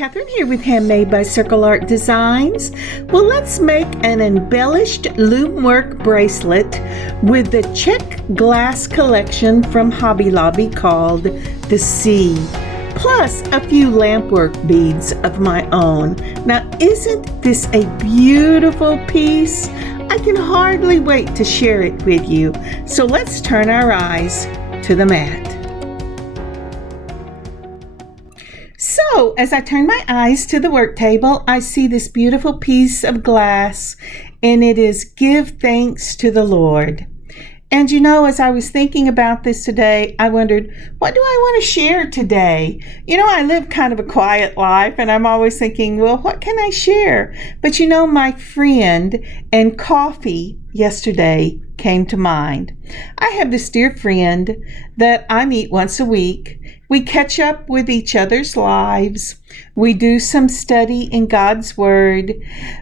Kathryn here with Handmade by Circle Art Designs. Well, let's make an embellished loom work bracelet with the Czech Glass Collection from Hobby Lobby called the Sea, plus a few Lampwork beads of my own. Now, isn't this a beautiful piece? I can hardly wait to share it with you. So let's turn our eyes to the mat. So, as I turn my eyes to the work table, I see this beautiful piece of glass, and it is "Give Thanks to the Lord." And you know, as I was thinking about this today, I wondered, what do I want to share today? You know, I live kind of a quiet life, and I'm always thinking, well, what can I share? But you know, my friend and coffee yesterday came to mind. I have this dear friend that I meet once a week. We catch up with each other's lives. We do some study in God's Word.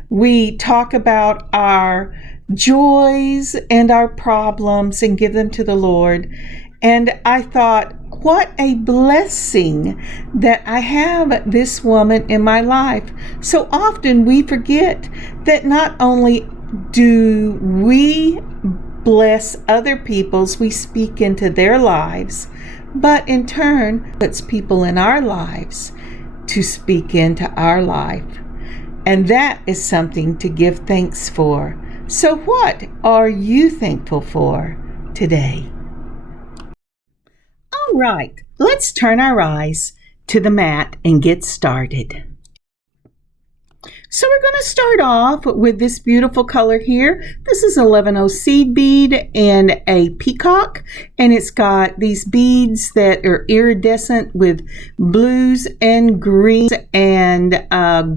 We talk about our joys and our problems and give them to the Lord. And I thought, what a blessing that I have this woman in my life. So often we forget that not only do we bless other people's, we speak into their lives, but in turn, it's people in our lives to speak into our life. And that is something to give thanks for. So what are you thankful for today? All right, let's turn our eyes to the mat and get started. So we're going to start off with this beautiful color here. This is 11-0 seed bead and a peacock, and it's got these beads that are iridescent with blues and greens and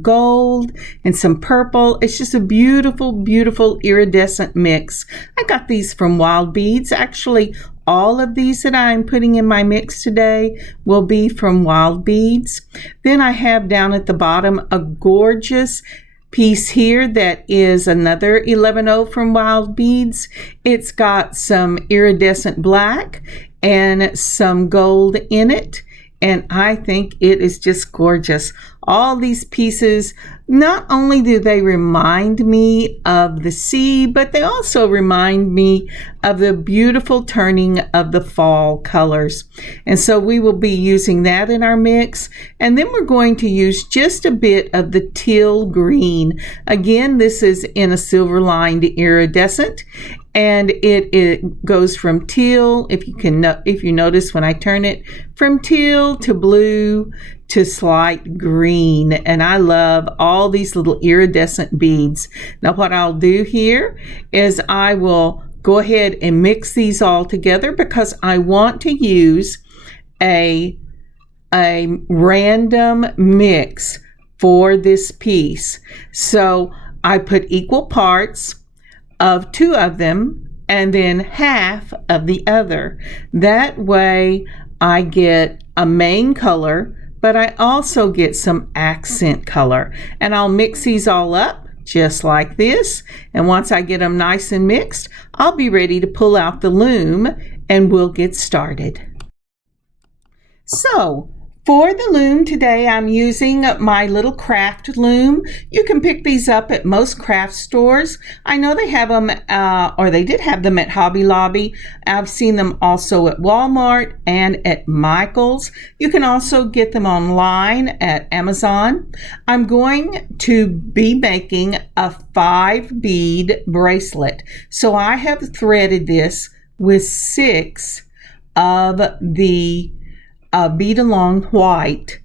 gold and some purple. It's just a beautiful, beautiful iridescent mix. I got these from Wild Beads. Actually, all of these that I'm putting in my mix today will be from Wild Beads. Then I have down at the bottom a gorgeous piece here that is another 11-0 from Wild Beads. It's got some iridescent black and some gold in it, and I think it is just gorgeous. All these pieces, not only do they remind me of the sea, but they also remind me of the beautiful turning of the fall colors. And so we will be using that in our mix. And then we're going to use just a bit of the teal green. Again, this is in a silver lined iridescent. And it goes from teal, if you notice when I turn it, from teal to blue to slight green. And I love all these little iridescent beads. Now what I'll do here is I will go ahead and mix these all together because I want to use a random mix for this piece. So I put equal parts of two of them and then half of the other. That way I get a main color, but I also get some accent color. And I'll mix these all up just like this. And once I get them nice and mixed, I'll be ready to pull out the loom and we'll get started. So, for the loom today, I'm using my little craft loom. You can pick these up at most craft stores. I know they have them, or they did have them at Hobby Lobby. I've seen them also at Walmart and at Michael's. You can also get them online at Amazon. I'm going to be making a 5-bead bracelet. So I have threaded this with 6 of the bead along white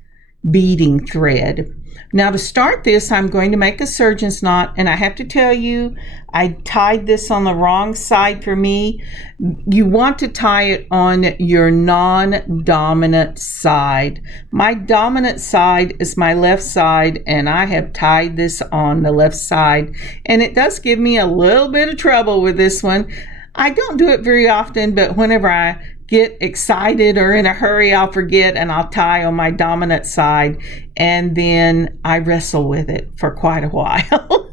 beading thread. Now to start this, I'm going to make a surgeon's knot, and I have to tell you, I tied this on the wrong side for me. You want to tie it on your non-dominant side. My dominant side is my left side, and I have tied this on the left side, and it does give me a little bit of trouble with this one. I don't do it very often, but whenever I get excited or in a hurry, I'll forget and I'll tie on my dominant side, and then I wrestle with it for quite a while.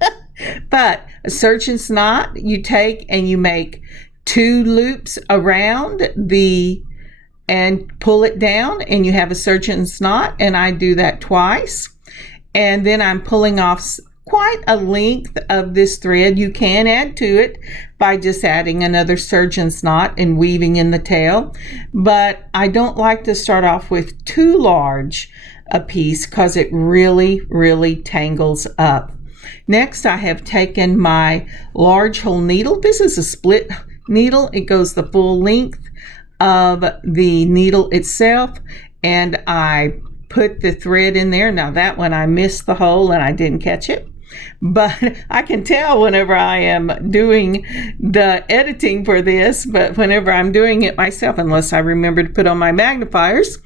But a surgeon's knot, you take and you make 2 loops around and pull it down, and you have a surgeon's knot, and I do that twice. And then I'm pulling off quite a length of this thread. You can add to it by just adding another surgeon's knot and weaving in the tail, but I don't like to start off with too large a piece because it really tangles up. Next, I have taken my large hole needle. This is a split needle. It goes the full length of the needle itself, and I put the thread in there. Now that one I missed the hole and I didn't catch it, but I can tell whenever I am doing the editing for this, but whenever I'm doing it myself, unless I remember to put on my magnifiers,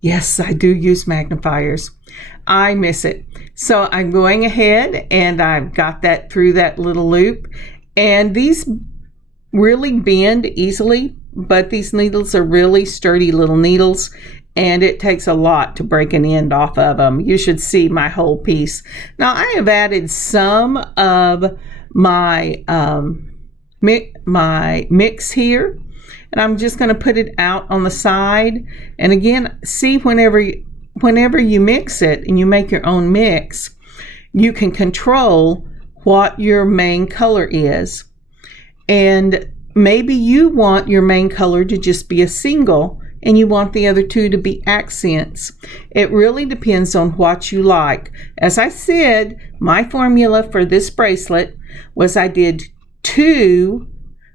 yes, I do use magnifiers, I miss it. So I'm going ahead and I've got that through that little loop, and these really bend easily, but these needles are really sturdy little needles, and it takes a lot to break an end off of them. You should see my whole piece. Now I have added some of my mix here, and I'm just going to put it out on the side. And again, see, whenever you mix it and you make your own mix, you can control what your main color is. And maybe you want your main color to just be a single and you want the other two to be accents. It really depends on what you like. As I said, my formula for this bracelet was I did 2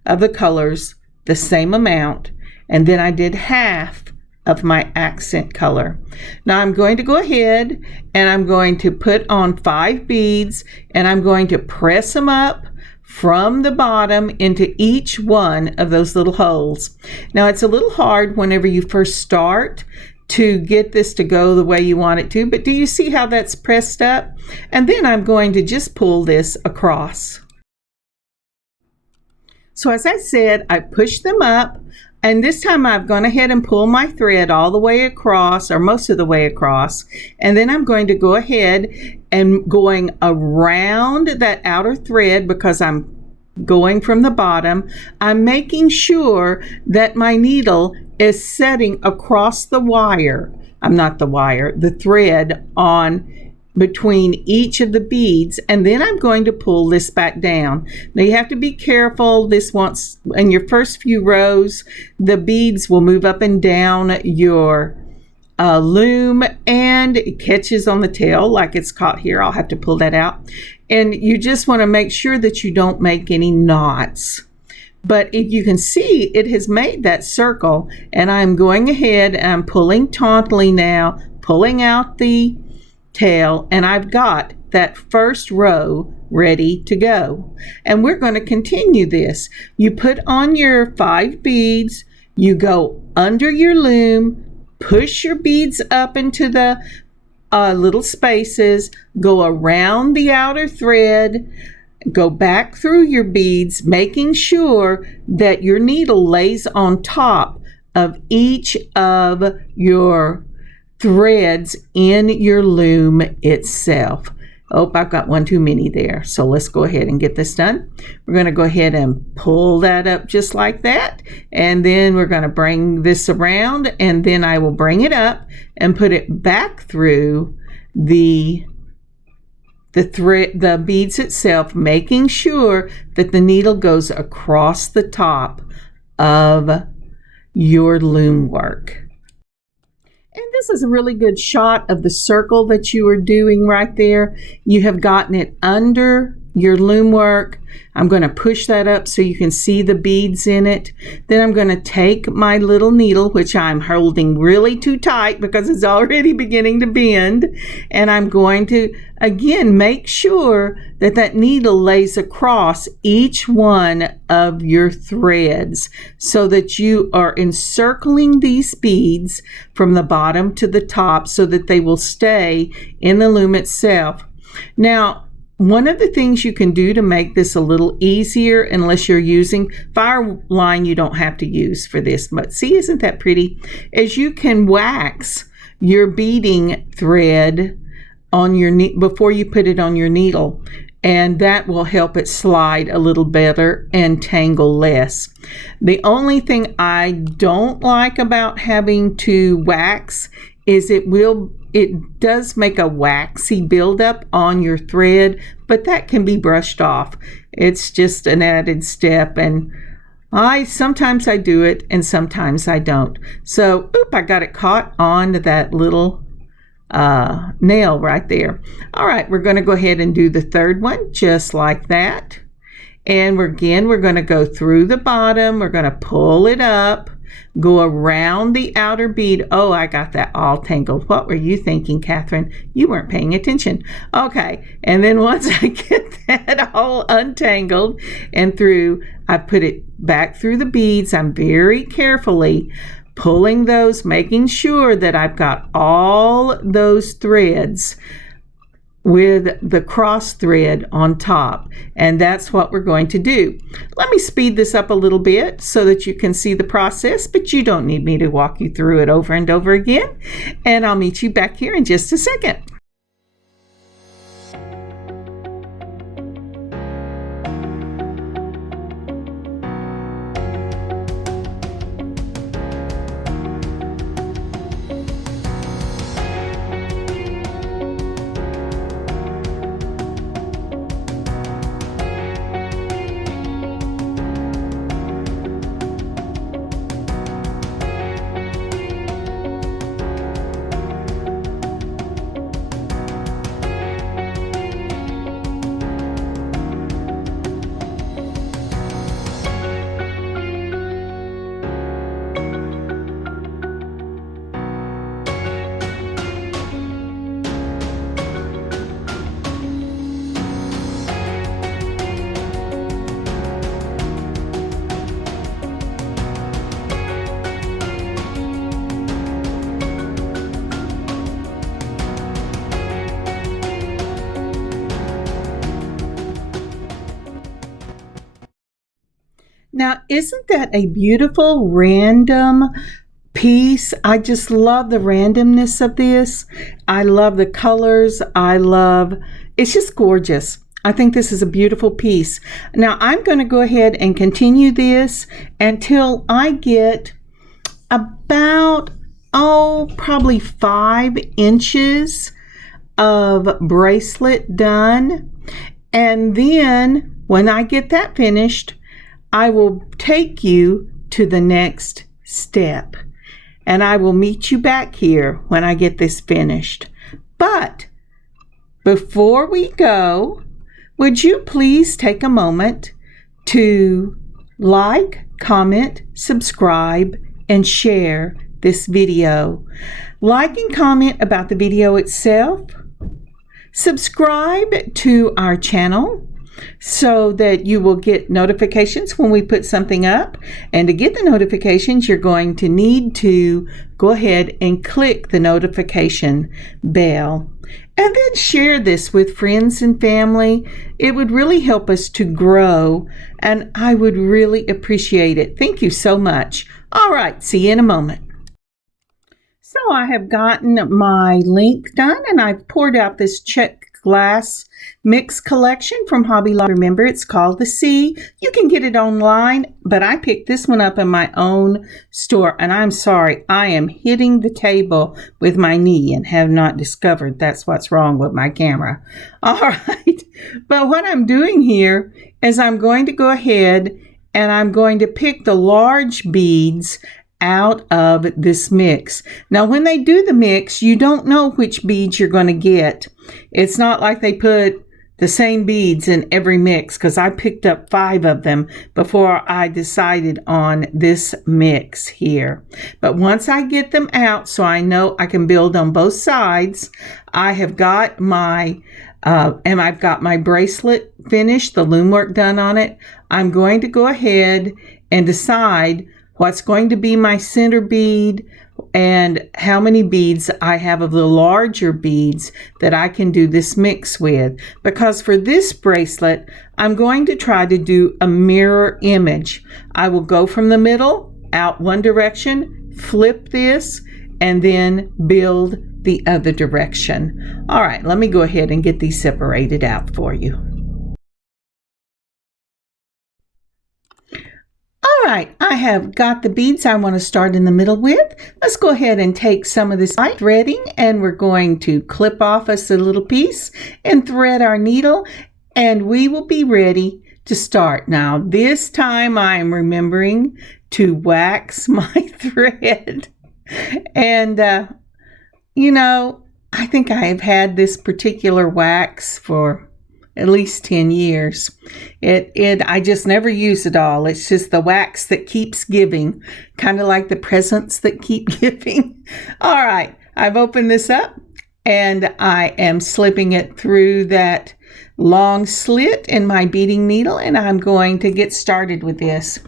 of the colors, the same amount, and then I did half of my accent color. Now I'm going to go ahead and I'm going to put on 5 beads, and I'm going to press them up from the bottom into each one of those little holes. Now it's a little hard whenever you first start to get this to go the way you want it to, but do you see how that's pressed up? And then I'm going to just pull this across. So as I said, I pushed them up, and this time I've gone ahead and pulled my thread all the way across, or most of the way across, and then I'm going to go ahead and going around that outer thread, because I'm going from the bottom, I'm making sure that my needle is setting across the wire. The thread on between each of the beads, and then I'm going to pull this back down. Now you have to be careful. This once in your first few rows, the beads will move up and down your loom, and it catches on the tail like it's caught here. I'll have to pull that out, and you just want to make sure that you don't make any knots. But if you can see, it has made that circle, and I'm going ahead and I'm pulling tautly now, pulling out the tail, and I've got that first row ready to go. And we're going to continue this. You put on your 5 beads, you go under your loom, push your beads up into the little spaces, go around the outer thread, go back through your beads, making sure that your needle lays on top of each of your threads in your loom itself. Oh, I've got one too many there. So let's go ahead and get this done. We're going to go ahead and pull that up just like that. And then we're going to bring this around, and then I will bring it up and put it back through the beads itself, making sure that the needle goes across the top of your loom work. And this is a really good shot of the circle that you are doing right there. You have gotten it under your loom work. I'm going to push that up so you can see the beads in it. Then I'm going to take my little needle, which I'm holding really too tight because it's already beginning to bend, and I'm going to again make sure that that needle lays across each one of your threads so that you are encircling these beads from the bottom to the top so that they will stay in the loom itself. Now, one of the things you can do to make this a little easier, unless you're using fire line, you don't have to use for this, but see, isn't that pretty? Is you can wax your beading thread on your before you put it on your needle, and that will help it slide a little better and tangle less. The only thing I don't like about having to wax is it will it does make a waxy buildup on your thread, but that can be brushed off. It's just an added step, and sometimes I do it and sometimes I don't. So, I got it caught on that little nail right there. All right, we're going to go ahead and do the third one just like that. And we're going to go through the bottom. We're going to pull it up, go around the outer bead. Oh, I got that all tangled. What were you thinking, Kathryn? You weren't paying attention. Okay, and then once I get that all untangled and through, I put it back through the beads. I'm very carefully pulling those, making sure that I've got all those threads with the cross thread on top, and that's what we're going to do. Let me speed this up a little bit so that you can see the process, but you don't need me to walk you through it over and over again, and I'll meet you back here in just a second. Now, isn't that a beautiful random piece? I just love the randomness of this. I love the colors. It's just gorgeous. I think this is a beautiful piece. Now, I'm going to go ahead and continue this until I get about, probably 5 inches of bracelet done. And then when I get that finished, I will take you to the next step, and I will meet you back here when I get this finished. But before we go, would you please take a moment to like, comment, subscribe, and share this video. Like and comment about the video itself. Subscribe to our channel so that you will get notifications when we put something up. And to get the notifications, you're going to need to go ahead and click the notification bell. And then share this with friends and family. It would really help us to grow, and I would really appreciate it. Thank you so much. All right, see you in a moment. So I have gotten my link done, and I've poured out this Czech Glass Mix collection from Hobby Lobby. Remember, it's called the C. You can get it online, but I picked this one up in my own store, and I'm sorry, I am hitting the table with my knee and have not discovered that's what's wrong with my camera. All right, but what I'm doing here is I'm going to go ahead and I'm going to pick the large beads out of this mix. Now, when they do the mix, you don't know which beads you're going to get. It's not like they put the same beads in every mix, because I picked up 5 of them before I decided on this mix here. But once I get them out, so I know I can build on both sides, I have got my I've got my bracelet finished, the loom work done on it. I'm going to go ahead and decide what's going to be my center bead and how many beads I have of the larger beads that I can do this mix with. Because for this bracelet, I'm going to try to do a mirror image. I will go from the middle out one direction, flip this, and then build the other direction. All right, let me go ahead and get these separated out for you. All right, I have got the beads I want to start in the middle with. Let's go ahead and take some of this light threading, and we're going to clip off us a little piece and thread our needle, and we will be ready to start. Now, this time I'm remembering to wax my thread. And, you know, I think I have had this particular wax for at least 10 years. I just never use it all. It's just the wax that keeps giving, kind of like the presents that keep giving. All right, I've opened this up and I am slipping it through that long slit in my beading needle, and I'm going to get started with this.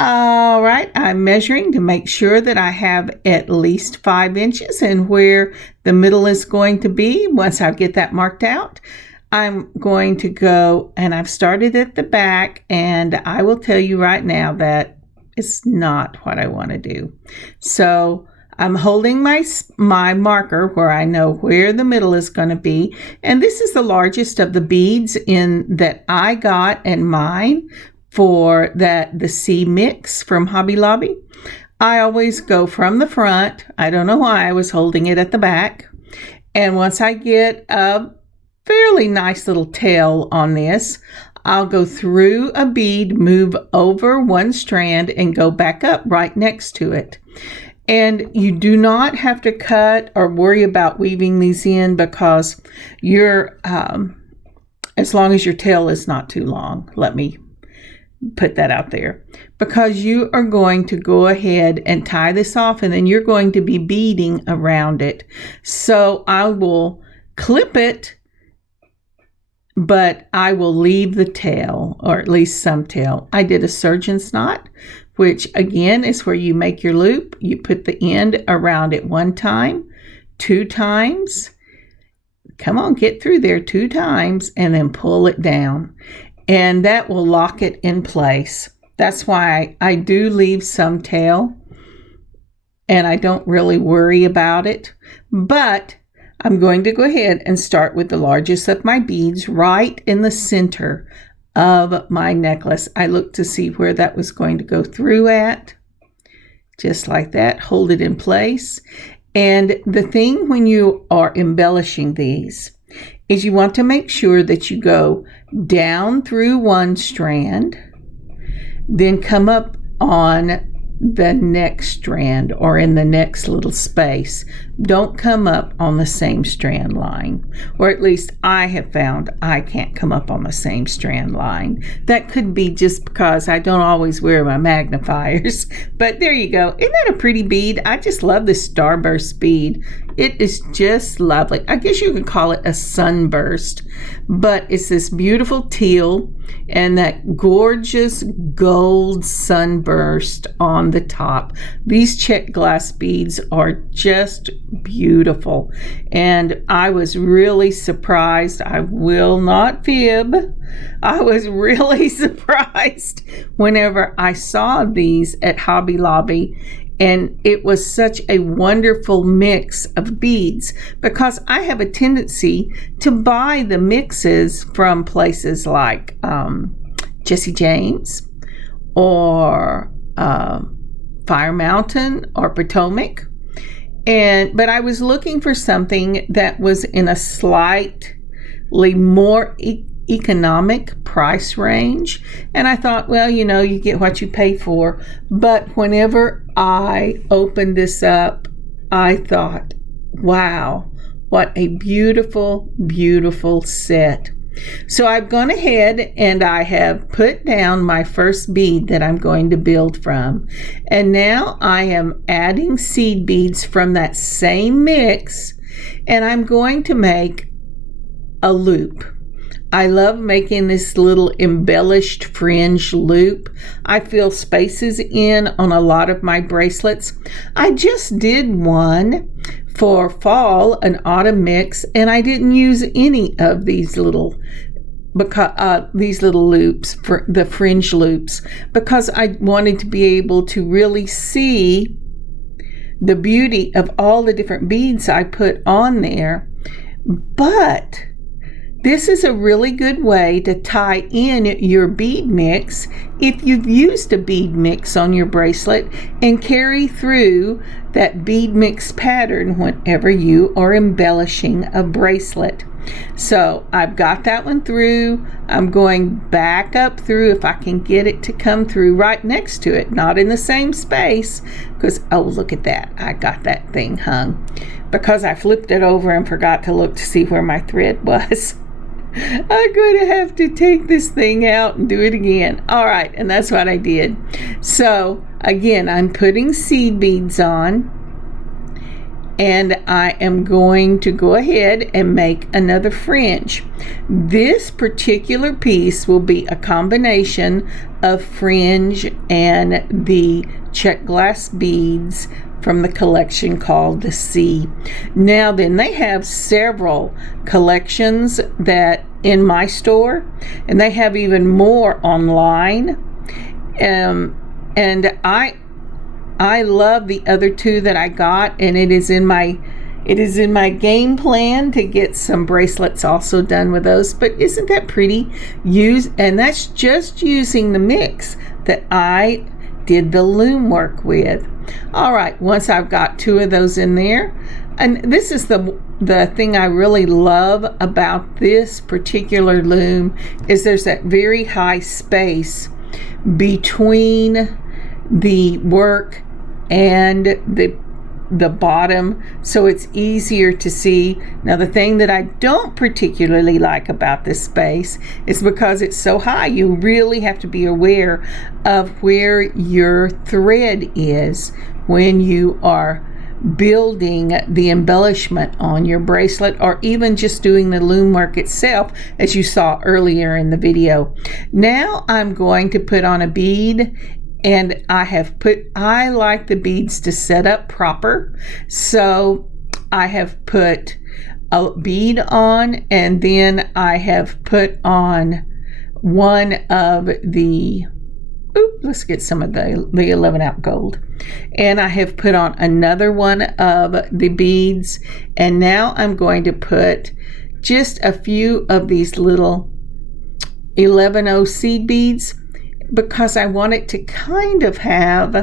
All right, I'm measuring to make sure that I have at least 5 inches and where the middle is going to be. Once I get that marked out, I'm going to go, and I've started at the back, and I will tell you right now that it's not what I want to do. So I'm holding my marker where I know where the middle is going to be, and this is the largest of the beads that I got in mine for the C mix from Hobby Lobby. I always go from the front. I don't know why I was holding it at the back. And once I get a fairly nice little tail on this, I'll go through a bead, move over one strand, and go back up right next to it. And you do not have to cut or worry about weaving these in, because you're, as long as your tail is not too long, let me put that out there, because you are going to go ahead and tie this off, and then you're going to be beading around it. So I will clip it, but I will leave the tail, or at least some tail. I did a surgeon's knot, which again is where you make your loop. You put the end around it 1 time, 2 times. Come on, get through there 2 times, and then pull it down. And that will lock it in place. That's why I do leave some tail, and I don't really worry about it. But I'm going to go ahead and start with the largest of my beads right in the center of my necklace. I looked to see where that was going to go through at. Just like that. Hold it in place. And the thing when you are embellishing these is you want to make sure that you go down through one strand, then come up on the next strand or in the next little space. Don't come up on the same strand line, or at least I have found I can't come up on the same strand line. That could be just because I don't always wear my magnifiers, but there you go. Isn't that a pretty bead? I just love this starburst bead. It is just lovely. I guess you could call it a sunburst, but it's this beautiful teal and that gorgeous gold sunburst on the top. These Czech glass beads are just beautiful, and I was really surprised. I will not fib. I was really surprised whenever I saw these at Hobby Lobby. And it was such a wonderful mix of beads, because I have a tendency to buy the mixes from places like Jesse James or Fire Mountain or Potomac. But I was looking for something that was in a slightly more economic price range, and I thought, well, you know, you get what you pay for. But whenever I opened this up, I thought, wow, what a beautiful, beautiful set. So I've gone ahead and I have put down my first bead that I'm going to build from, and now I am adding seed beads from that same mix, and I'm going to make a loop. I love making this little embellished fringe loop. I fill spaces in on a lot of my bracelets. I just did one for fall, an autumn mix, and I didn't use any of these little loops, for the fringe loops, because I wanted to be able to really see the beauty of all the different beads I put on there. But this is a really good way to tie in your bead mix if you've used a bead mix on your bracelet, and carry through that bead mix pattern whenever you are embellishing a bracelet. So I've got that one through. I'm going back up through if I can get it to come through right next to it, not in the same space, because, oh, look at that. I got that thing hung because I flipped it over and forgot to look to see where my thread was. I'm going to have to take this thing out and do it again. All right, and that's what I did. So again, I'm putting seed beads on, and I am going to go ahead and make another fringe. This particular piece will be a combination of fringe and the Czech Glass beads from the collection called the C. Now then, they have several collections that in my store, and they have even more online. And I love the other two that I got, and it is in my game plan to get some bracelets also done with those. But isn't that pretty? And that's just using the mix that I did the loom work with. All right, once I've got two of those in there, and this is the thing I really love about this particular loom, is there's that very high space between the work and the bottom, so it's easier to see. Now, the thing that I don't particularly like about this space is because it's so high, you really have to be aware of where your thread is when you are building the embellishment on your bracelet, or even just doing the loom work itself, as you saw earlier in the video. Now I'm going to put on a bead, and I like the beads to set up proper, so I have put a bead on, and then I have put on one of the, let's get some of the 11-out gold, and I have put on another one of the beads, and now I'm going to put just a few of these little 11-0 seed beads, because I want it to kind of have,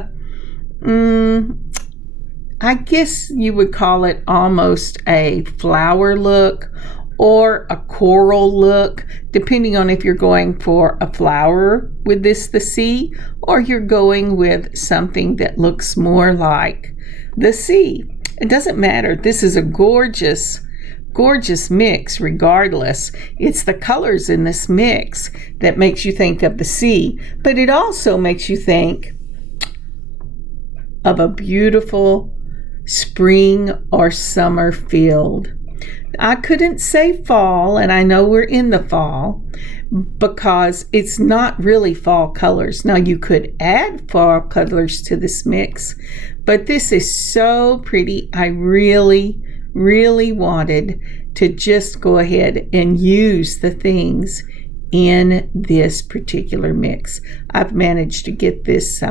I guess you would call it almost a flower look or a coral look, depending on if you're going for a flower with the C, or you're going with something that looks more like the C. It doesn't matter. This is a gorgeous mix regardless. It's the colors in this mix that makes you think of the sea, but it also makes you think of a beautiful spring or summer field. I couldn't say fall, and I know we're in the fall, because it's not really fall colors. Now, you could add fall colors to this mix, but this is so pretty. I really wanted to just go ahead and use the things in this particular mix. I've managed to get this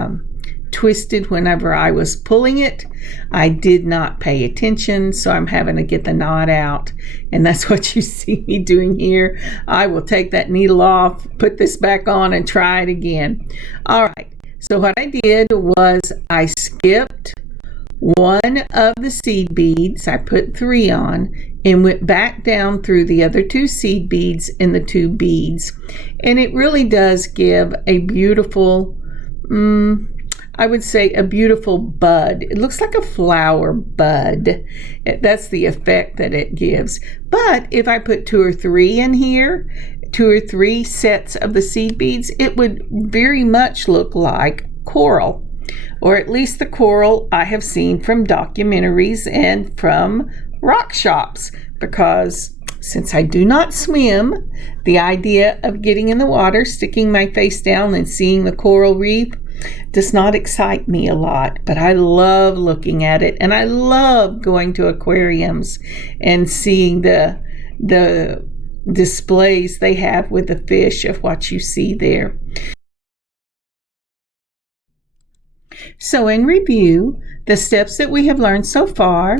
twisted whenever I was pulling it. I did not pay attention, so I'm having to get the knot out, and that's what you see me doing here. I will take that needle off, put this back on, and try it again. All right, so what I did was I skipped one of the seed beads. I put 3 on and went back down through the other 2 seed beads and the 2 beads, and it really does give a beautiful, I would say a beautiful bud. It looks like a flower bud. That's the effect that it gives. But if I put 2 or 3 in here, 2 or 3 sets of the seed beads, it would very much look like coral, or at least the coral I have seen from documentaries and from rock shops, because since I do not swim, the idea of getting in the water, sticking my face down and seeing the coral reef does not excite me a lot, but I love looking at it, and I love going to aquariums and seeing the displays they have with the fish of what you see there. So in review, the steps that we have learned so far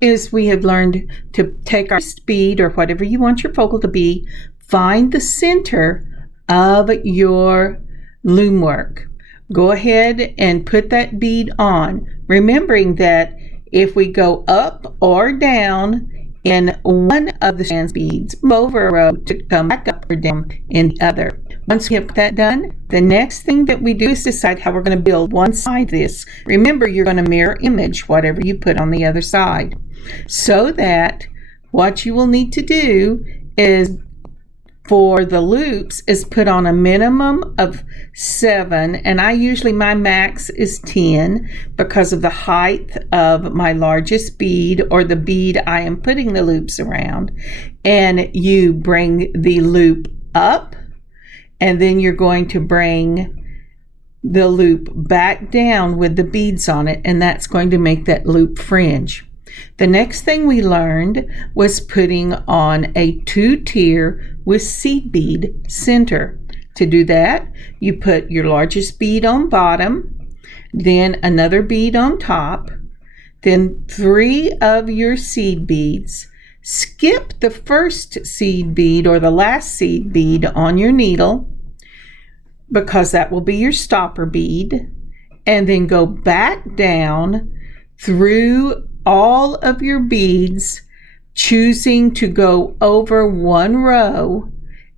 is we have learned to take our bead, or whatever you want your focal to be, find the center of your loom work. Go ahead and put that bead on, remembering that if we go up or down in one of the strands beads, over a row to come back up or down in the other. Once we have that done, the next thing that we do is decide how we're going to build one side of this. Remember, you're going to mirror image whatever you put on the other side. So that what you will need to do is, for the loops, is put on a minimum of 7, and my max is 10 because of the height of my largest bead, or the bead I am putting the loops around. And you bring the loop up, and then you're going to bring the loop back down with the beads on it, and that's going to make that loop fringe. The next thing we learned was putting on a 2-tier with seed bead center. To do that, you put your largest bead on bottom, then another bead on top, then 3 of your seed beads. Skip the first seed bead or the last seed bead on your needle, because that will be your stopper bead, and then go back down through all of your beads, choosing to go over 1 row,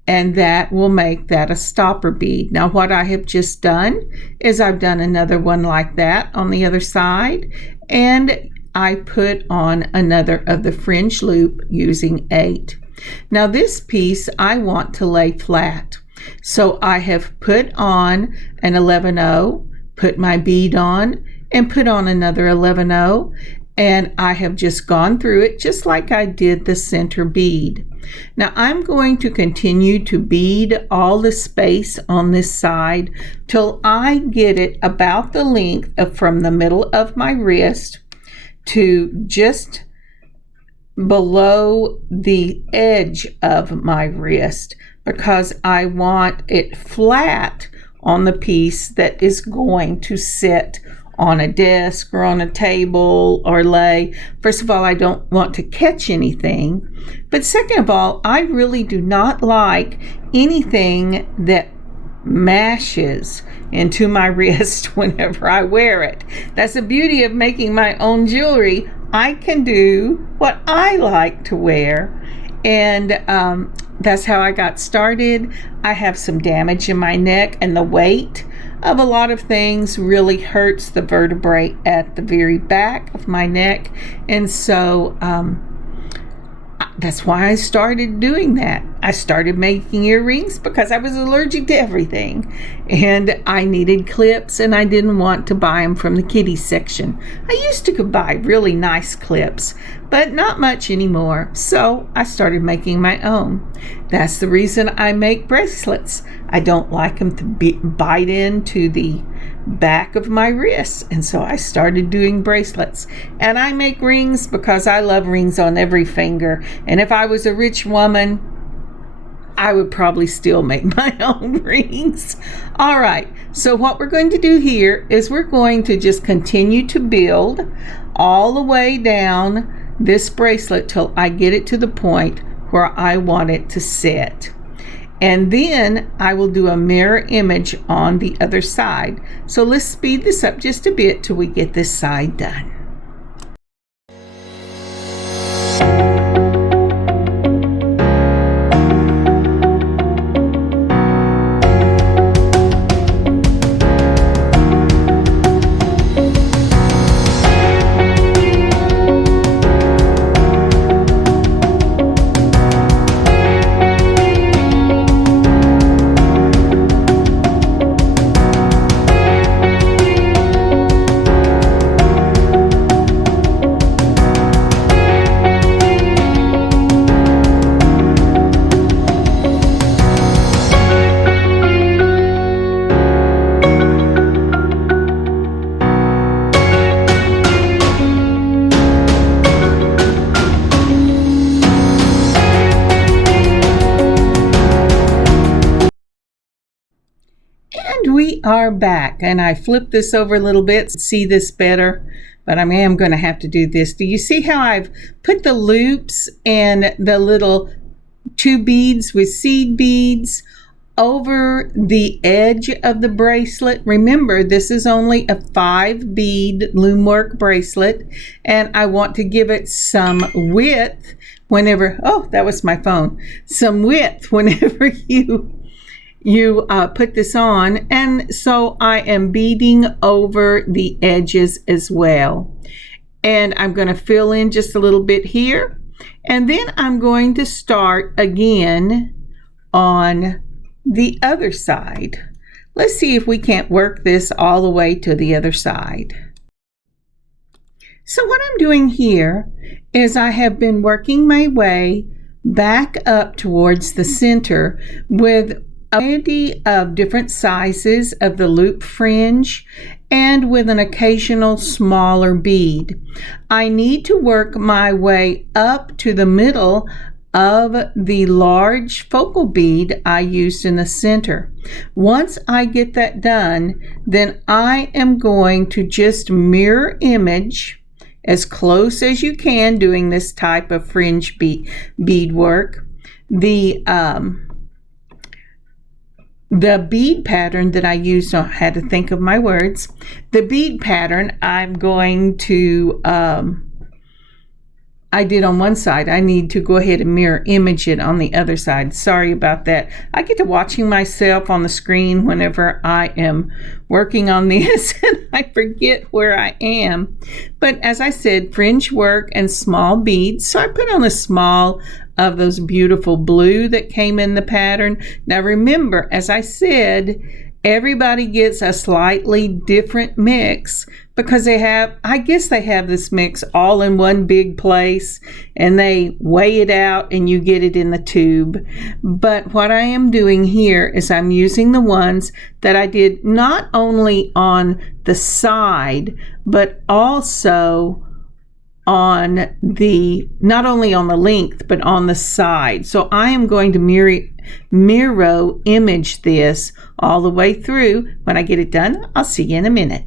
and that will make that a stopper bead. Now what I have just done is I've done another one like that on the other side, and I put on another of the fringe loop using 8. Now this piece I want to lay flat, so I have put on an 11/0, put my bead on, and put on another 11/0, and I have just gone through it just like I did the center bead. Now I'm going to continue to bead all the space on this side till I get it about the length of from the middle of my wrist to just below the edge of my wrist, because I want it flat on the piece that is going to sit on a desk or on a table or lay. First of all, I don't want to catch anything. But second of all, I really do not like anything that mashes into my wrist whenever I wear it. That's the beauty of making my own jewelry. I can do what I like to wear. And that's how I got started. I have some damage in my neck, and the weight of a lot of things really hurts the vertebrae at the very back of my neck, and so that's why I started doing that. I started making earrings because I was allergic to everything, and I needed clips, and I didn't want to buy them from the kiddie section. I used to buy really nice clips, but not much anymore, so I started making my own. That's the reason I make bracelets. I don't like them to bite into the back of my wrists, and so I started doing bracelets. And I make rings because I love rings on every finger, and if I was a rich woman, I would probably still make my own rings. All right, so what we're going to do here is we're going to just continue to build all the way down this bracelet till I get it to the point where I want it to sit. And then I will do a mirror image on the other side. So let's speed this up just a bit till we get this side done. We are back, and I flipped this over a little bit to see this better, but I am going to have to do this. Do you see how I've put the loops and the little 2 beads with seed beads over the edge of the bracelet. Remember, this is only a 5 bead loom work bracelet, and I want to give it some width whenever, oh, that was my phone, some width whenever you put this on. And so I am beading over the edges as well. And I'm going to fill in just a little bit here. And then I'm going to start again on the other side. Let's see if we can't work this all the way to the other side. So what I'm doing here is I have been working my way back up towards the center with a variety of different sizes of the loop fringe and with an occasional smaller bead. I need to work my way up to the middle of the large focal bead I used in the center. Once I get that done, then I am going to just mirror image as close as you can doing this type of fringe bead work. The bead pattern that I used, I had to think of my words. The bead pattern I'm going to I did on one side. I need to go ahead and mirror image it on the other side. Sorry about that. I get to watching myself on the screen whenever I am working on this and I forget where I am. But as I said, fringe work and small beads. So I put on a small of those beautiful blue that came in the pattern. Now remember, as I said, everybody gets a slightly different mix because I guess they have this mix all in one big place and they weigh it out and you get it in the tube. But what I am doing here is I'm using the ones that I did not only on the side, but also on not only on the length, but on the side. So I am going to mirror image this all the way through. When I get it done, I'll see you in a minute.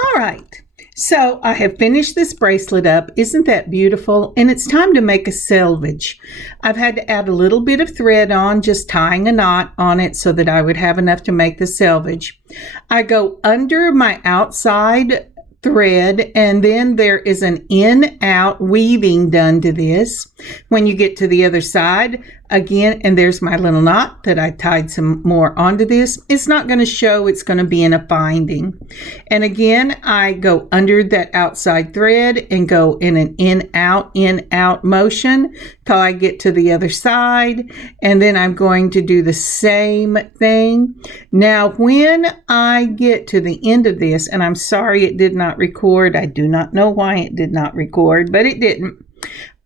All right, so I have finished this bracelet up. Isn't that beautiful? And it's time to make a selvage. I've had to add a little bit of thread on, just tying a knot on it so that I would have enough to make the selvage. I go under my outside thread, and then there is an in-out weaving done to this. When you get to the other side, again, and there's my little knot that I tied some more onto this. It's not going to show, it's going to be in a binding. And again, I go under that outside thread and go in an in-out motion till I get to the other side. And then I'm going to do the same thing. Now, when I get to the end of this, and I'm sorry it did not record. I do not know why it did not record, but it didn't.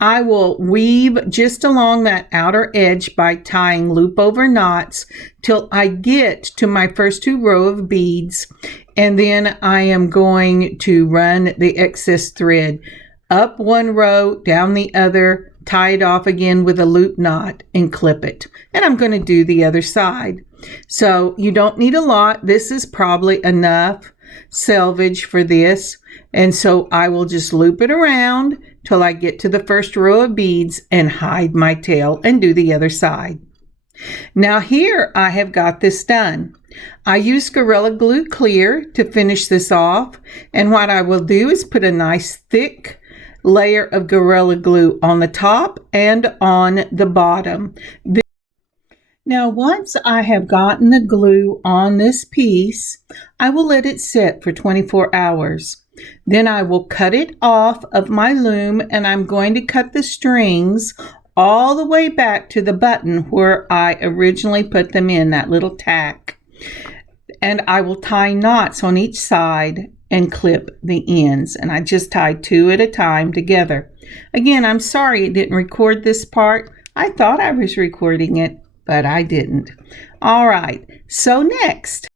I will weave just along that outer edge by tying loop over knots till I get to my first 2 rows of beads. And then I am going to run the excess thread up 1 row, down the other, tie it off again with a loop knot and clip it. And I'm going to do the other side. So you don't need a lot. This is probably enough selvage for this. And so I will just loop it around till I get to the first row of beads and hide my tail and do the other side. Now here I have got this done. I use Gorilla Glue Clear to finish this off, and what I will do is put a nice thick layer of Gorilla Glue on the top and on the bottom. Now once I have gotten the glue on this piece, I will let it sit for 24 hours. Then I will cut it off of my loom, and I'm going to cut the strings all the way back to the button where I originally put them in, that little tack. And I will tie knots on each side and clip the ends. And I just tie 2 at a time together. Again, I'm sorry it didn't record this part. I thought I was recording it, but I didn't. All right, so next.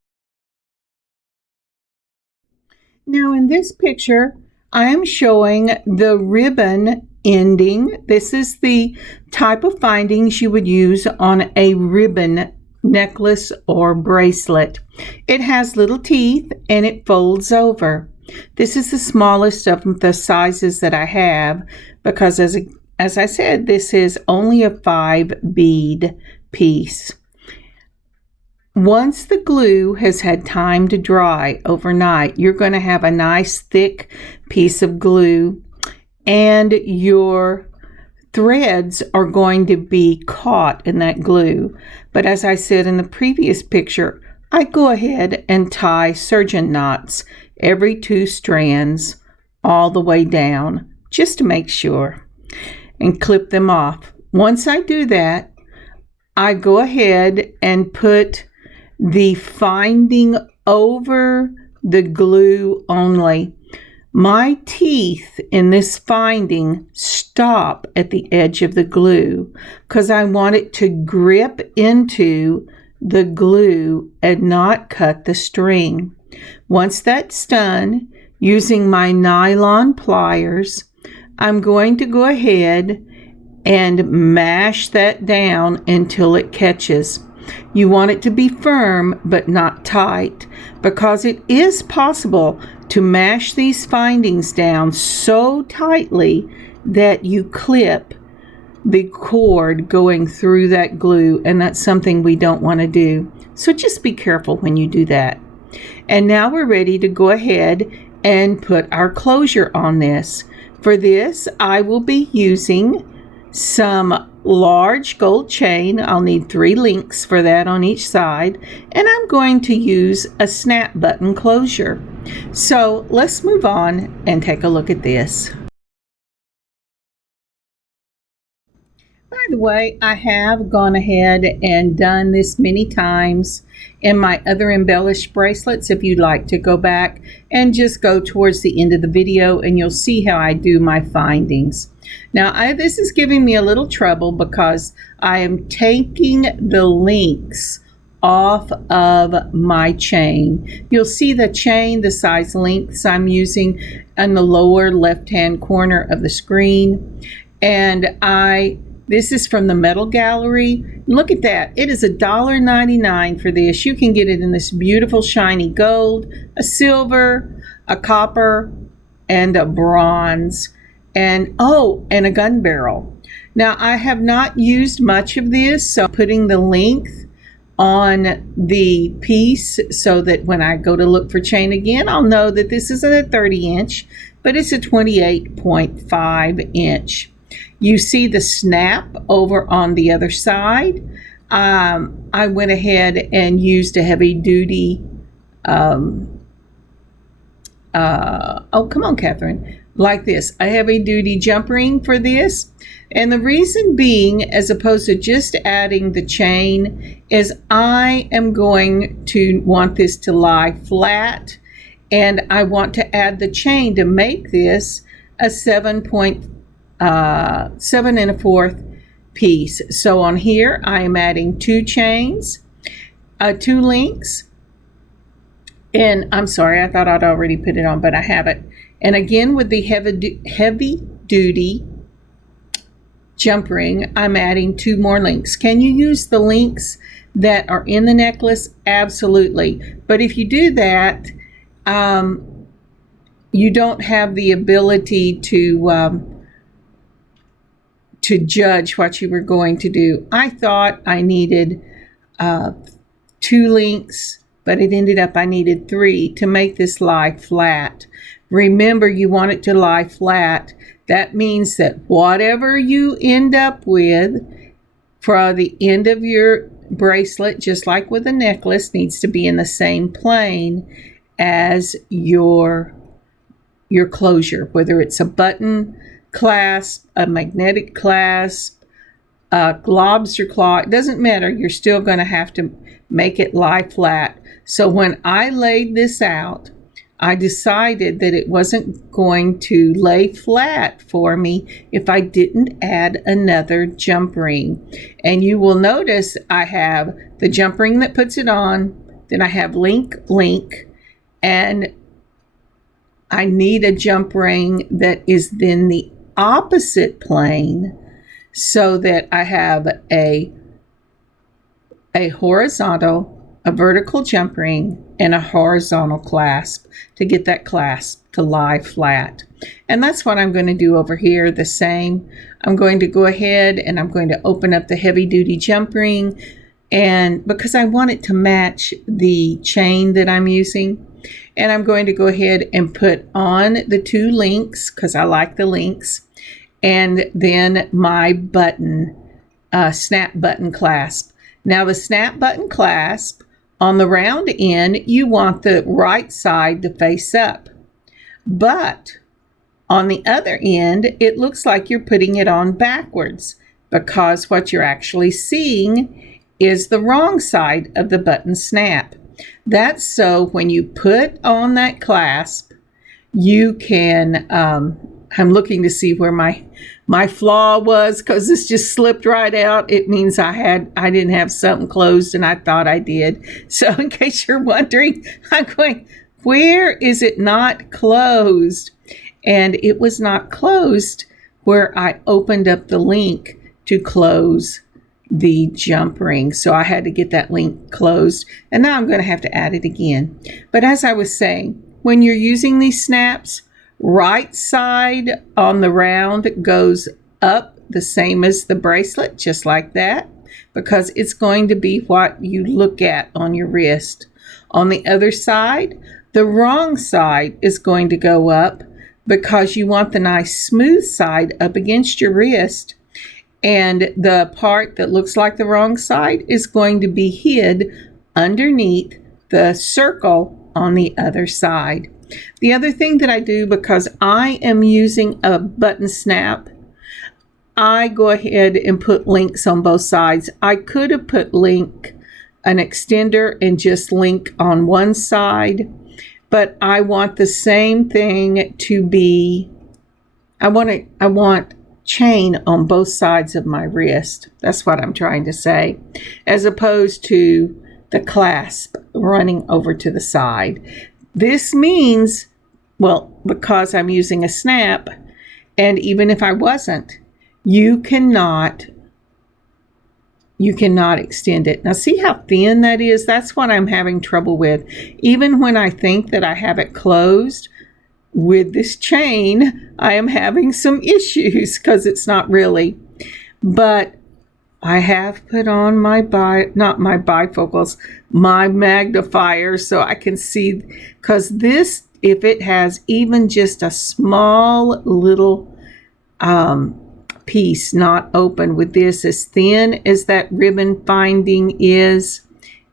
Now in this picture, I am showing the ribbon ending. This is the type of findings you would use on a ribbon necklace or bracelet. It has little teeth and it folds over. This is the smallest of the sizes that I have because, as as I said, this is only a 5 bead piece. Once the glue has had time to dry overnight, you're going to have a nice thick piece of glue, and your threads are going to be caught in that glue. But as I said in the previous picture, I go ahead and tie surgeon knots every 2 strands all the way down, just to make sure, and clip them off. Once I do that, I go ahead and put the finding over the glue only. My teeth in this finding stop at the edge of the glue because I want it to grip into the glue and not cut the string. Once that's done, using my nylon pliers, I'm going to go ahead and mash that down until it catches. You want it to be firm but not tight, because it is possible to mash these findings down so tightly that you clip the cord going through that glue, and that's something we don't want to do. So just be careful when you do that. And now we're ready to go ahead and put our closure on this. For this, I will be using some large gold chain. I'll need 3 links for that on each side, and I'm going to use a snap button closure. So let's move on and take a look at this. By the way, I have gone ahead and done this many times in my other embellished bracelets. If you'd like to go back and just go towards the end of the video, and you'll see how I do my findings. Now, this is giving me a little trouble because I am taking the links off of my chain. You'll see the chain, the size links I'm using in the lower left-hand corner of the screen. And this is from the Metal Gallery. Look at that. It is $1.99 for this. You can get it in this beautiful shiny gold, a silver, a copper, and a bronze. And a gun barrel. Now, I have not used much of this, so putting the length on the piece so that when I go to look for chain again, I'll know that this isn't a 30-inch, but it's a 28.5 inch. You see the snap over on the other side. I went ahead and used a heavy-duty, come on, Kathryn. Like this, a heavy-duty jump ring for this. And the reason being, as opposed to just adding the chain, is I am going to want this to lie flat, and I want to add the chain to make this a 7 1/4 piece. So on here, I am adding 2 chains, 2 links, and I'm sorry, I thought I'd already put it on, but I haven't. And again, with the heavy-duty jump ring, I'm adding 2 more links. Can you use the links that are in the necklace? Absolutely. But if you do that, you don't have the ability to judge what you were going to do. I thought I needed 2 links, but it ended up I needed 3 to make this lie flat. Remember, you want it to lie flat. That means that whatever you end up with for the end of your bracelet, just like with a necklace, needs to be in the same plane as your closure, whether it's a button clasp, a magnetic clasp, a lobster claw, it doesn't matter. You're still going to have to make it lie flat. So when I laid this out, I decided that it wasn't going to lay flat for me if I didn't add another jump ring. And you will notice I have the jump ring that puts it on, then I have link, and I need a jump ring that is then the opposite plane so that I have a horizontal, a vertical jump ring, and a horizontal clasp to get that clasp to lie flat. And that's what I'm going to do over here, the same. I'm going to go ahead and I'm going to open up the heavy duty jump ring, and because I want it to match the chain that I'm using. And I'm going to go ahead and put on the 2 links because I like the links, and then my button, snap button clasp. Now the snap button clasp, on the round end, you want the right side to face up. But on the other end, it looks like you're putting it on backwards, because what you're actually seeing is the wrong side of the button snap. That's so when you put on that clasp, you can, I'm looking to see where my flaw was, because this just slipped right out. It means I didn't have something closed and I thought I did. So in case you're wondering, I'm going, where is it not closed? And it was not closed where I opened up the link to close the jump ring. So I had to get that link closed, and now I'm going to have to add it again. But as I was saying, when you're using these snaps, right side on the round goes up the same as the bracelet, just like that, because it's going to be what you look at on your wrist. On the other side, the wrong side is going to go up, because you want the nice smooth side up against your wrist, and the part that looks like the wrong side is going to be hid underneath the circle on the other side. The other thing that I do, because I am using a button snap, I go ahead and put links on both sides. I could have put an extender and just link on one side, but I want the same thing to be, I want chain on both sides of my wrist. That's what I'm trying to say, as opposed to the clasp running over to the side. This means, well, because I'm using a snap, and even if I wasn't, you cannot extend it. Now see how thin that is? That's what I'm having trouble with. Even when I think that I have it closed, with this chain, I am having some issues because it's not really. But I have put on my not my bifocals, my magnifier, so I can see, because this, if it has even just a small little piece not open with this, as thin as that ribbon finding is,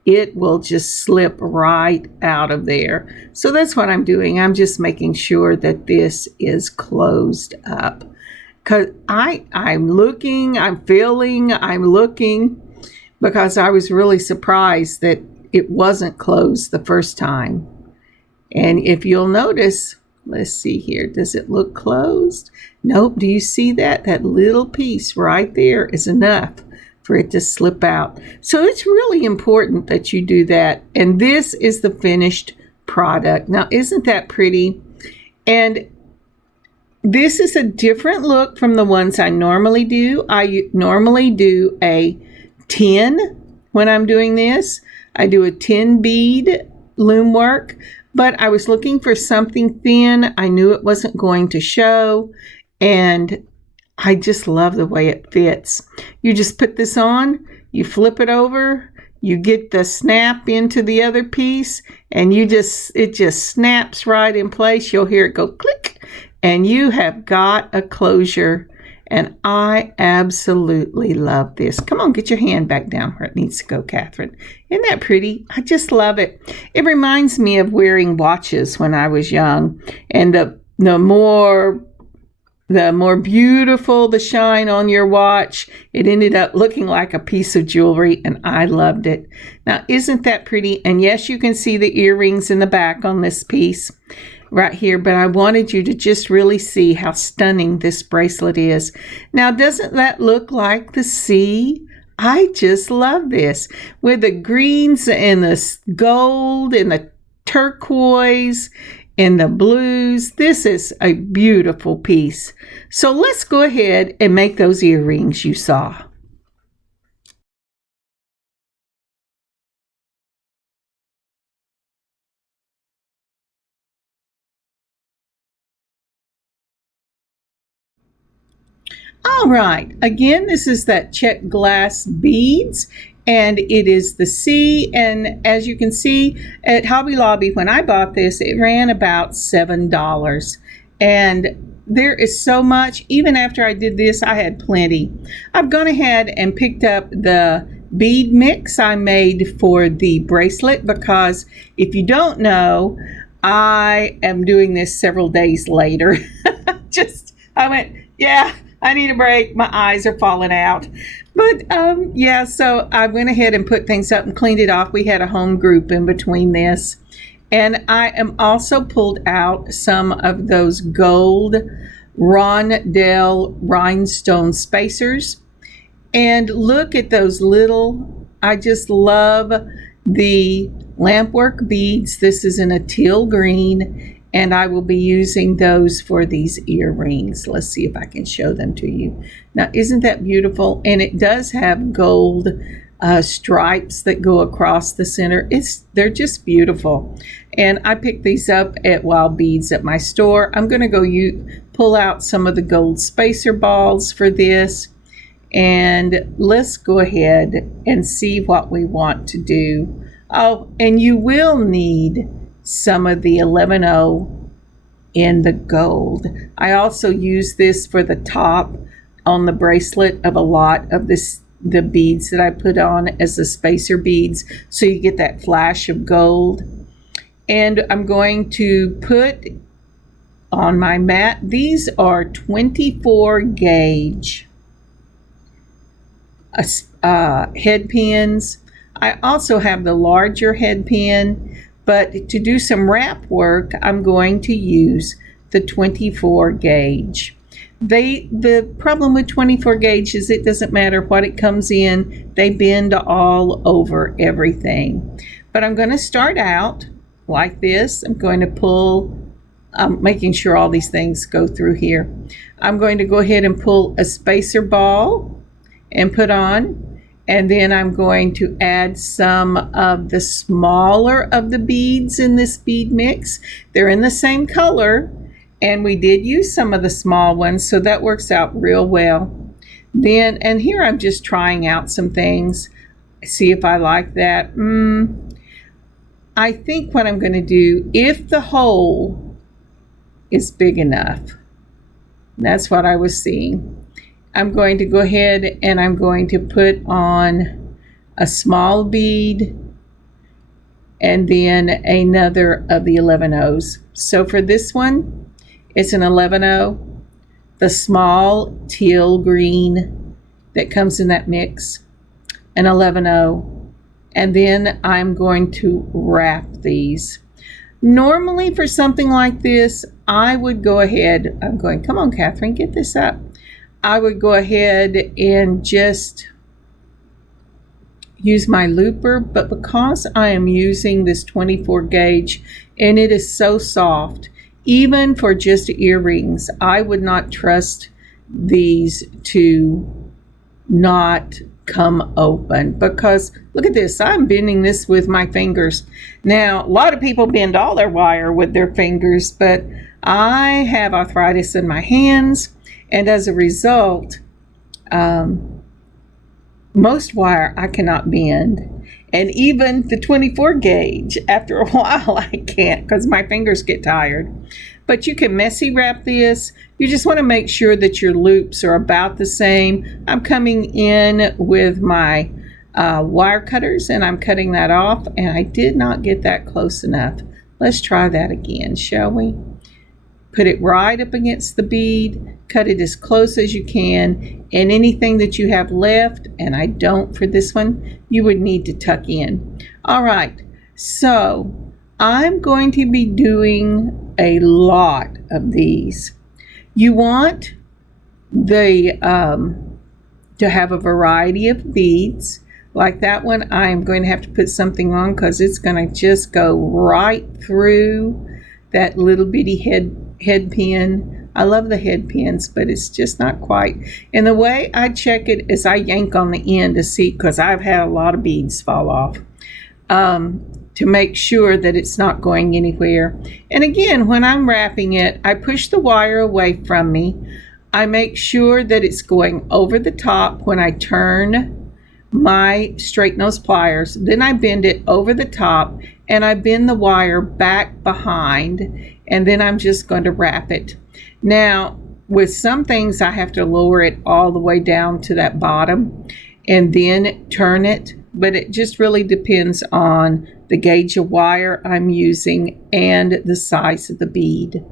it will just slip right out of there. So that's what I'm doing. I'm just making sure that this is closed up. Because I'm looking, I'm feeling, I'm looking, because I was really surprised that it wasn't closed the first time. And if you'll notice, let's see here, does it look closed? Nope. Do you see that? That little piece right there is enough for it to slip out. So it's really important that you do that. And this is the finished product. Now, isn't that pretty? And this is a different look from the ones I normally do. I normally do a 10 when I'm doing this. I do a 10 bead loom work, but I was looking for something thin. I knew it wasn't going to show, and I just love the way it fits. You just put this on, you flip it over, you get the snap into the other piece, and it just snaps right in place. You'll hear it go click, and you have got a closure. And I absolutely love this. Come on, get your hand back down where it needs to go, Kathryn. Isn't that pretty? I just love it. It reminds me of wearing watches when I was young, and the more beautiful the shine on your watch, it ended up looking like a piece of jewelry, and I loved it. Now, isn't that pretty? And yes, you can see the earrings in the back on this piece right here, but I wanted you to just really see how stunning this bracelet is. Now, doesn't that look like the sea? I just love this, with the greens and the gold and the turquoise and the blues. This is a beautiful piece. So let's go ahead and make those earrings you saw. All right, again, this is that Czech Glass Beads, and it is the C, and as you can see at Hobby Lobby, when I bought this, it ran about $7, and there is so much. Even after I did this, I had plenty. I've gone ahead and picked up the bead mix I made for the bracelet, because if you don't know, I am doing this several days later. I went, yeah, I need a break. My eyes are falling out. But yeah, so I went ahead and put things up and cleaned it off. We had a home group in between this. And I am also pulled out some of those gold Rondell rhinestone spacers. And look at those little, I just love the Lampwork beads. This is in a teal green, and I will be using those for these earrings. Let's see if I can show them to you. Now, isn't that beautiful? And it does have gold stripes that go across the center. They're just beautiful. And I picked these up at Wild Beads at my store. I'm going to go pull out some of the gold spacer balls for this. And let's go ahead and see what we want to do. Oh, and you will need some of the 11/0 in the gold. I also use this for the top on the bracelet of a lot of the beads that I put on as the spacer beads, so you get that flash of gold. And I'm going to put on my mat, these are 24 gauge head pins. I also have the larger head pin, but to do some wrap work, I'm going to use the 24 gauge. The problem with 24 gauge is it doesn't matter what it comes in, they bend all over everything. But I'm going to start out like this. I'm going to pull, making sure all these things go through here. I'm going to go ahead and pull a spacer ball and put on, and then I'm going to add some of the smaller of the beads in this bead mix. They're in the same color, and we did use some of the small ones, so that works out real well. Then, and here I'm just trying out some things, see if I like that. I think what I'm going to do, if the hole is big enough, that's what I was seeing, I'm going to go ahead and I'm going to put on a small bead and then another of the 11/0s. So for this one, it's an 11/0, the small teal green that comes in that mix, an 11/0, and then I'm going to wrap these. Normally for something like this, I would go ahead, I'm going, come on Kathryn, get this up. I would go ahead and just use my looper, but because I am using this 24 gauge and it is so soft, even for just earrings, I would not trust these to not come open, because look at this, I'm bending this with my fingers. Now, a lot of people bend all their wire with their fingers, but I have arthritis in my hands. And as a result, most wire I cannot bend. And even the 24 gauge, after a while I can't, because my fingers get tired. But you can messy wrap this. You just want to make sure that your loops are about the same. I'm coming in with my wire cutters and I'm cutting that off, and I did not get that close enough. Let's try that again, shall we? Put it right up against the bead, cut it as close as you can, and anything that you have left, and I don't for this one, you would need to tuck in. All right, so I'm going to be doing a lot of these. You want to have a variety of beads. Like that one, I'm going to have to put something on because it's going to just go right through that little bitty head pin. I love the head pins, but it's just not quite. And the way I check it is I yank on the end to see, because I've had a lot of beads fall off, to make sure that it's not going anywhere. And again, when I'm wrapping it, I push the wire away from me. I make sure that it's going over the top when I turn my straight nose pliers. Then I bend it over the top and I bend the wire back behind, and then I'm just going to wrap it. Now, with some things I have to lower it all the way down to that bottom and then turn it, but it just really depends on the gauge of wire I'm using and the size of the bead.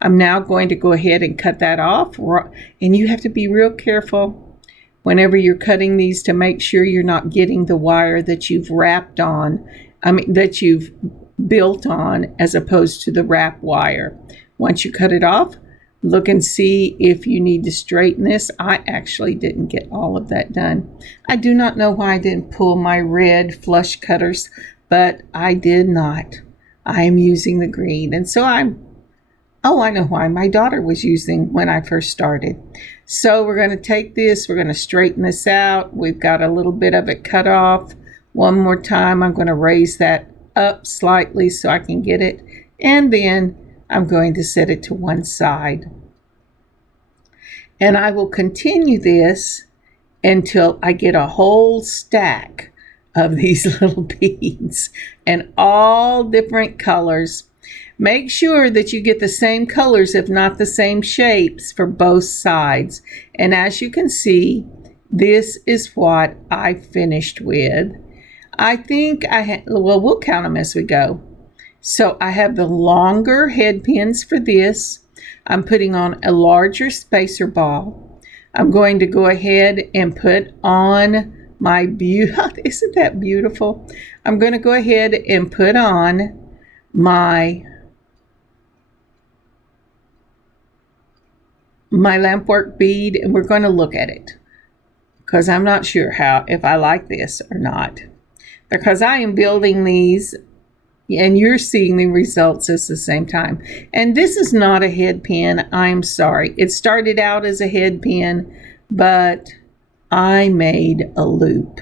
I'm now going to go ahead and cut that off, and you have to be real careful whenever you're cutting these to make sure you're not getting the wire that you've wrapped on, that you've built on, as opposed to the wrap wire. Once you cut it off, look and see if you need to straighten this. I actually didn't get all of that done. I do not know why I didn't pull my red flush cutters, but I did not. I am using the green, and so I know why. My daughter was using when I first started. So we're going to take this, we're going to straighten this out. We've got a little bit of it cut off. One more time, I'm going to raise that up slightly so I can get it, and then I'm going to set it to one side. And I will continue this until I get a whole stack of these little beads, and all different colors. Make sure that you get the same colors, if not the same shapes, for both sides. And as you can see, this is what I finished with. I think we'll count them as we go. So I have the longer head pins for this. I'm putting on a larger spacer ball. I'm going to go ahead and put on my isn't that beautiful? I'm going to go ahead and put on my Lampwork bead, and we're going to look at it because I'm not sure if I like this or not, because I am building these and you're seeing the results at the same time. And this is not a head pin. I'm sorry. It started out as a head pin, but I made a loop.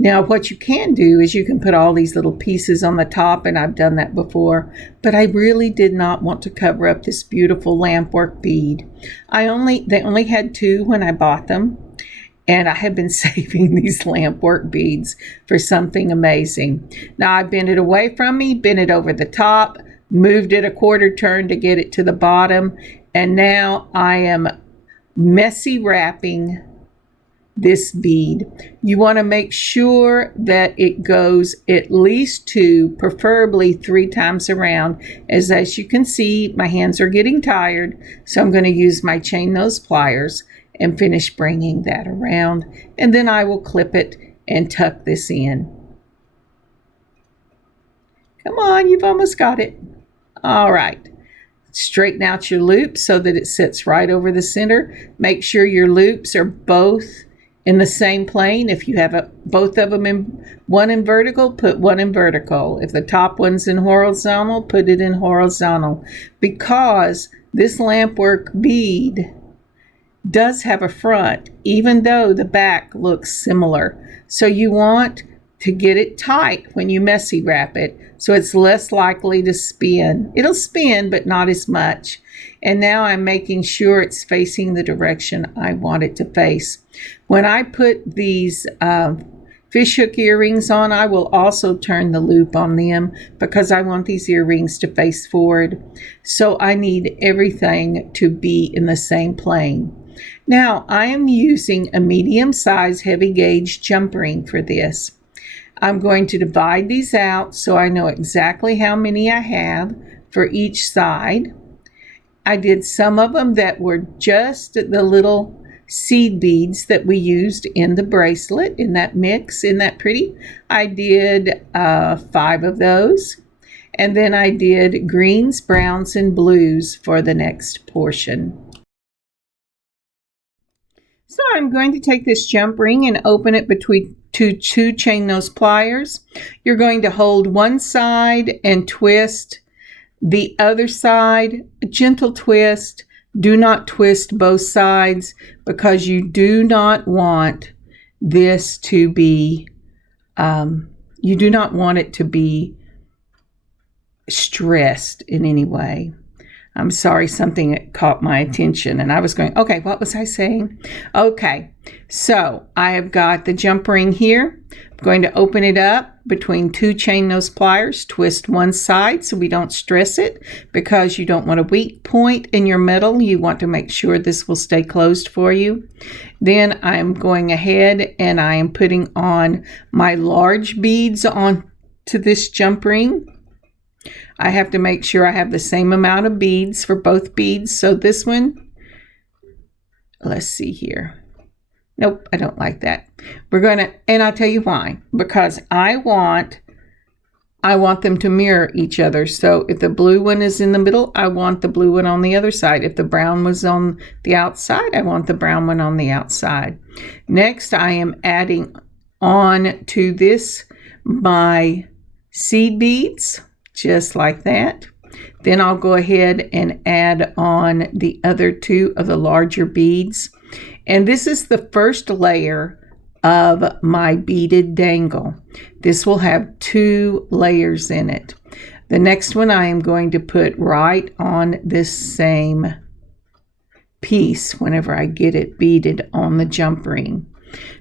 Now, what you can do is you can put all these little pieces on the top, and I've done that before, but I really did not want to cover up this beautiful Lampwork bead. They only had 2 when I bought them, and I have been saving these Lampwork beads for something amazing. Now, I bent it away from me, bent it over the top, moved it a quarter turn to get it to the bottom, and now I am messy wrapping this bead. You want to make sure that it goes at least 2, preferably 3 times around. As you can see, my hands are getting tired, so I'm going to use my chain nose pliers and finish bringing that around, and then I will clip it and tuck this in. Come on, you've almost got it. All right. Straighten out your loop so that it sits right over the center. Make sure your loops are both in the same plane. If you have both of them one in vertical, put one in vertical. If the top one's in horizontal, put it in horizontal, because this Lampwork bead does have a front, even though the back looks similar. So you want to get it tight when you messy wrap it, so it's less likely to spin. It'll spin, but not as much. And now I'm making sure it's facing the direction I want it to face. When I put these fishhook earrings on, I will also turn the loop on them because I want these earrings to face forward. So I need everything to be in the same plane. Now I am using a medium size heavy gauge jump ring for this. I'm going to divide these out so I know exactly how many I have for each side. I did some of them that were just the little seed beads that we used in the bracelet, in that mix. Isn't that pretty? I did 5 of those. And then I did greens, browns, and blues for the next portion. So I'm going to take this jump ring and open it between two chain nose pliers. You're going to hold one side and twist the other side, a gentle twist. Do not twist both sides because you do not want this to be, you do not want it to be stressed in any way. I'm sorry, something caught my attention and I was going, okay, what was I saying? Okay, so I have got the jump ring here. I'm going to open it up between 2 chain nose pliers, twist one side so we don't stress it, because you don't want a weak point in your metal. You want to make sure this will stay closed for you. Then I'm going ahead and I am putting on my large beads onto this jump ring. I have to make sure I have the same amount of beads for both beads. So this one, let's see here. Nope, I don't like that. We're going to, and I'll tell you why. Because I want them to mirror each other. So if the blue one is in the middle, I want the blue one on the other side. If the brown was on the outside, I want the brown one on the outside. Next, I am adding on to this my seed beads, just like that. Then I'll go ahead and add on the other 2 of the larger beads. And this is the first layer of my beaded dangle. This will have 2 layers in it. The next one I am going to put right on this same piece whenever I get it beaded on the jump ring.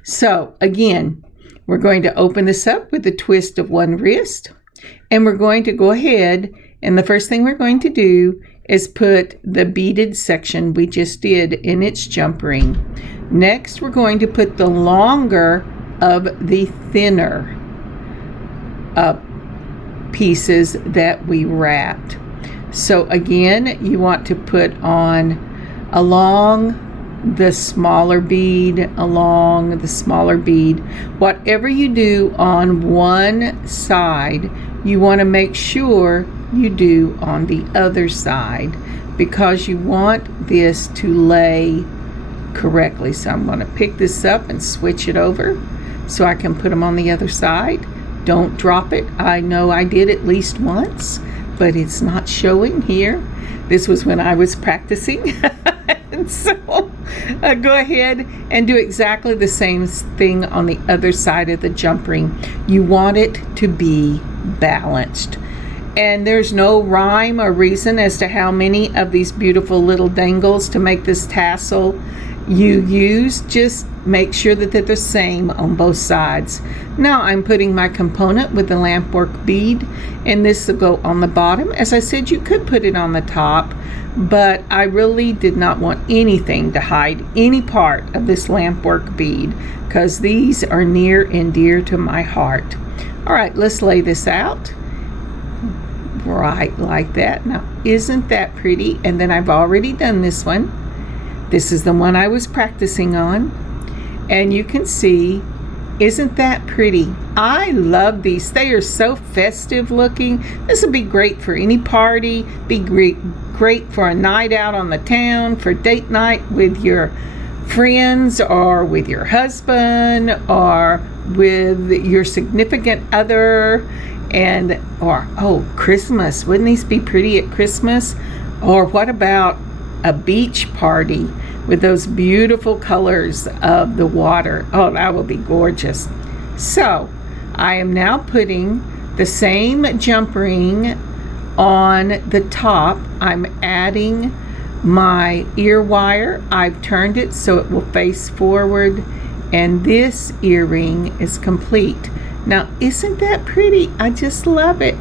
So again, we're going to open this up with a twist of one wrist, and we're going to go ahead, and the first thing we're going to do is put the beaded section we just did in its jump ring. Next, we're going to put the longer of the thinner pieces that we wrapped. So again, you want to put on along the smaller bead, Whatever you do on one side, you want to make sure you do on the other side, because you want this to lay correctly. So I'm going to pick this up and switch it over so I can put them on the other side. Don't drop it. I know I did at least once, but it's not showing here. This was when I was practicing. And so go ahead and do exactly the same thing on the other side of the jump ring. You want it to be balanced. And there's no rhyme or reason as to how many of these beautiful little dangles to make this tassel you use. Just make sure that they're the same on both sides. Now I'm putting my component with the Lampwork bead, and this will go on the bottom. As I said, you could put it on the top, but I really did not want anything to hide any part of this Lampwork bead, because these are near and dear to my heart. All right, let's lay this out. Right like that. Now, isn't that pretty? And then I've already done this one. This is the one I was practicing on. And you can see, isn't that pretty? I love these. They are so festive looking. This would be great for any party. Be great for a night out on the town, for date night with your friends, or with your husband, or with your significant other. Or Christmas. Wouldn't these be pretty at Christmas? Or what about a beach party with those beautiful colors of the water? Oh, that will be gorgeous. So I am now putting the same jump ring on the top. I'm adding my ear wire. I've turned it so it will face forward, and this earring is complete. Now, isn't that pretty? I just love it.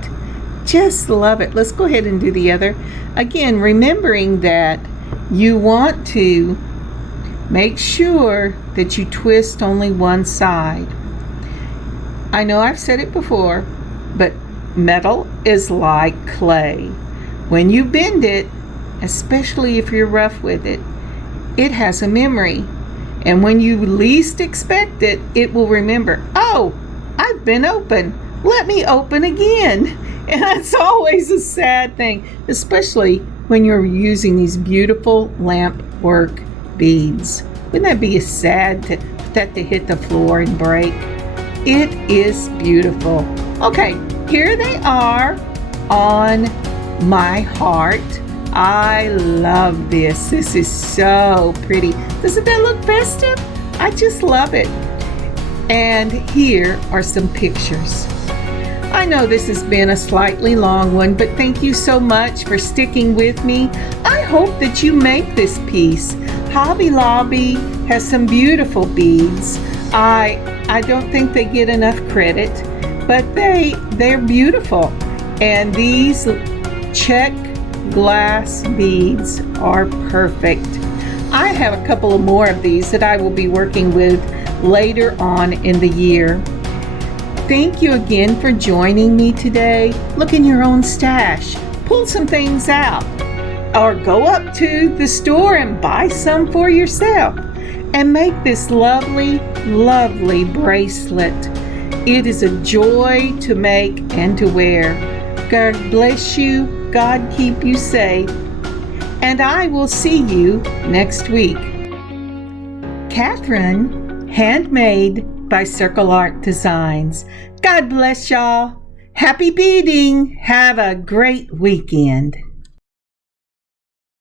Just love it. Let's go ahead and do the other. Again, remembering that you want to make sure that you twist only one side. I know I've said it before, but metal is like clay. When you bend it, especially if you're rough with it, it has a memory. And when you least expect it, it will remember, oh, I've been open. Let me open again. And that's always a sad thing, especially when you're using these beautiful Lampwork beads. Wouldn't that be sad for that to hit the floor and break? It is beautiful. Okay, here they are on my heart. I love this. This is so pretty. Doesn't that look festive? I just love it. And here are some pictures. I know this has been a slightly long one, but thank you so much for sticking with me. I hope that you make this piece. Hobby Lobby has some beautiful beads. I don't think they get enough credit, but they're beautiful. And these Czech Glass beads are perfect. I have a couple of more of these that I will be working with later on in the year. Thank you again for joining me today. Look in your own stash, pull some things out, or go up to the store and buy some for yourself and make this lovely, lovely bracelet. It is a joy to make and to wear. God bless you, God keep you safe, and I will see you next week. Kathryn, Handmade by circleartdesigns. God bless y'all. Happy beading. Have a great weekend.